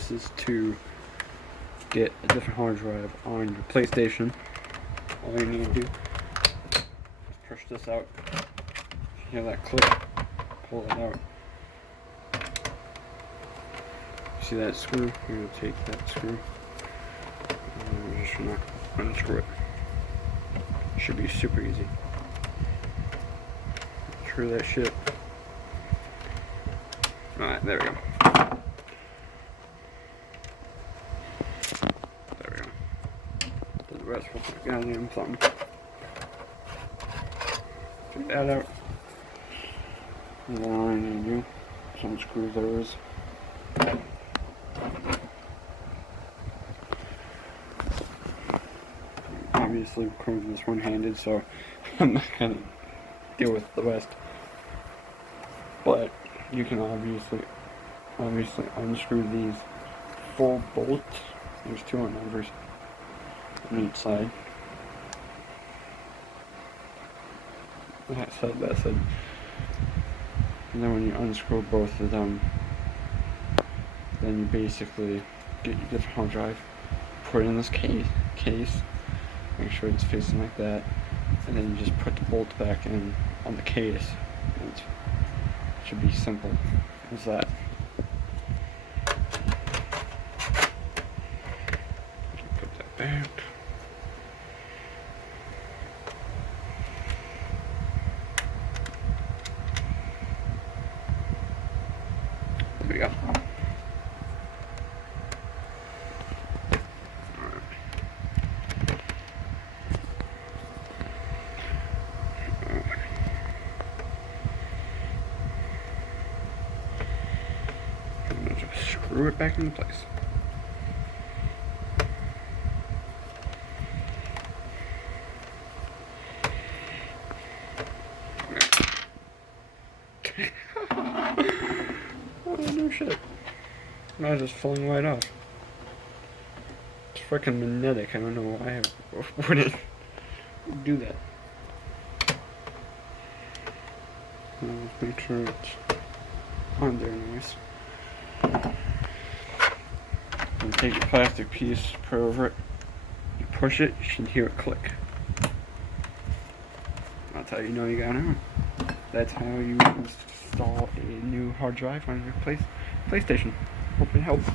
this is to get a different hard drive on your PlayStation. All you need to do is push this out. Hear that click? Pull it out. See that screw? You're going to take that screw and we're just going to unscrew it. Should be super easy. Screw that shit. Alright, there we go. There we go. Do the rest with my goddamn thumb. Take that out. And then all I need to do is unscrew those. Obviously, we're closing this one-handed, so I'm not gonna deal with the rest. But you can obviously unscrew these 4 bolts. There's 2 on each side. That said. And then when you unscrew both of them, then you basically get your different hard drive, put it in this case, make sure it's facing like that, and then you just put the bolt back in on the case. It should be simple as that. Put that back. There we go. Screw it back into place. Oh, no shit. Now it's just falling right off. It's freaking magnetic. I don't know why I wouldn't do that. Let's make sure it's on there nice. You take a plastic piece, put it over it, you push it, you should hear it click. That's how you know you got it. That's how you install a new hard drive on your PlayStation. Hope it helps.